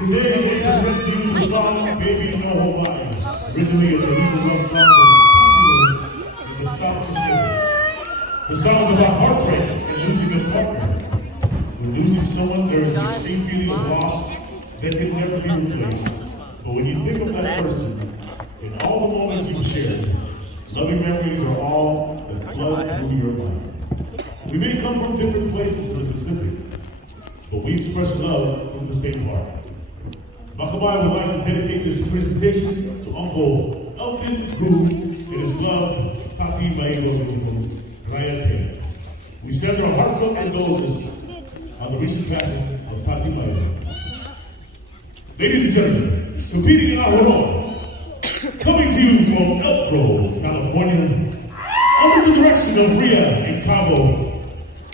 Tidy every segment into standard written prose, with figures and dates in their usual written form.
Today they present to you the song Baby No Hawaii. Originally a Teresa love song that is popular in the South Pacific. The song is about heartbreak and losing a partner. When losing someone, there is an extreme feeling of loss that can never be replaced. But when you think of that person, in all the moments you've shared, loving memories are all that flood through your life. We may come from different places in the Pacific, but we express love from the same heart. Makabai would like to dedicate this presentation to Uncle Elkin, who, in his love, Tati Maido Rayate. We send our heartfelt condolences on the recent passing of Tati Maido. Ladies and gentlemen, competing in Ahoro, coming to you from Elk Grove, California, under the direction of Ria and Cabo.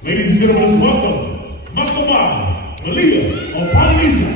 Ladies and gentlemen, let's welcome Makabai, Malia of Polynesia.